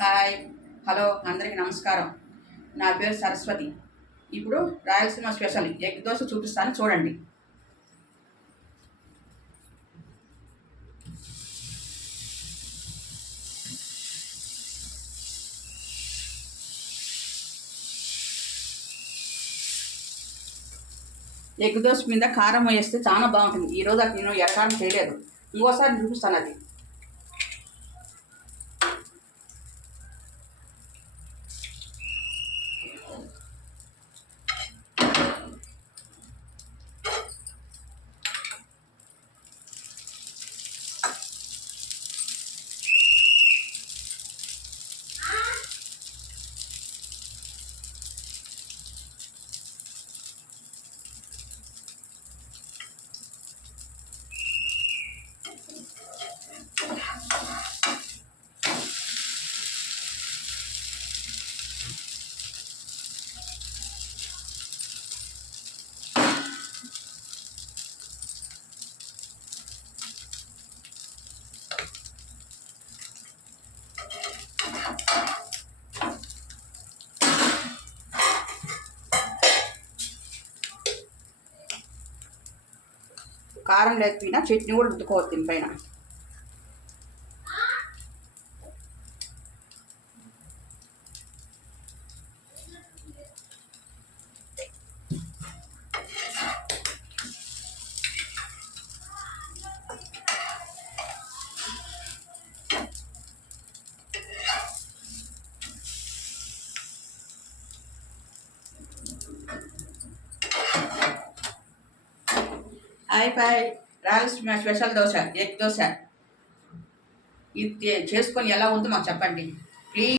Hi, hello, అందరికీ నమస్కారం. నా పేరు సరస్వతి. ఇప్పుడు రాయలసీమ స్పెషల్ ఎగ్ దోశ చూపిస్తాను, చూడండి. ఎగ్ దోశ మీద కారం వేస్తే చాలా బాగుంటుంది. ఈరోజు అది నేను ఎరకారం చేయలేదు, ఇంకోసారి చూపిస్తాను అది. కారం లేకపోయినా చట్నీ కూడా రుద్దుకోవచ్చు దీనిపైన. అయిపోయి రాయలసీమ స్పెషల్ దోశ, ఎగ్ దోశ. ఇది చేసుకొని ఎలా ఉందో మాకు చెప్పండి ప్లీజ్.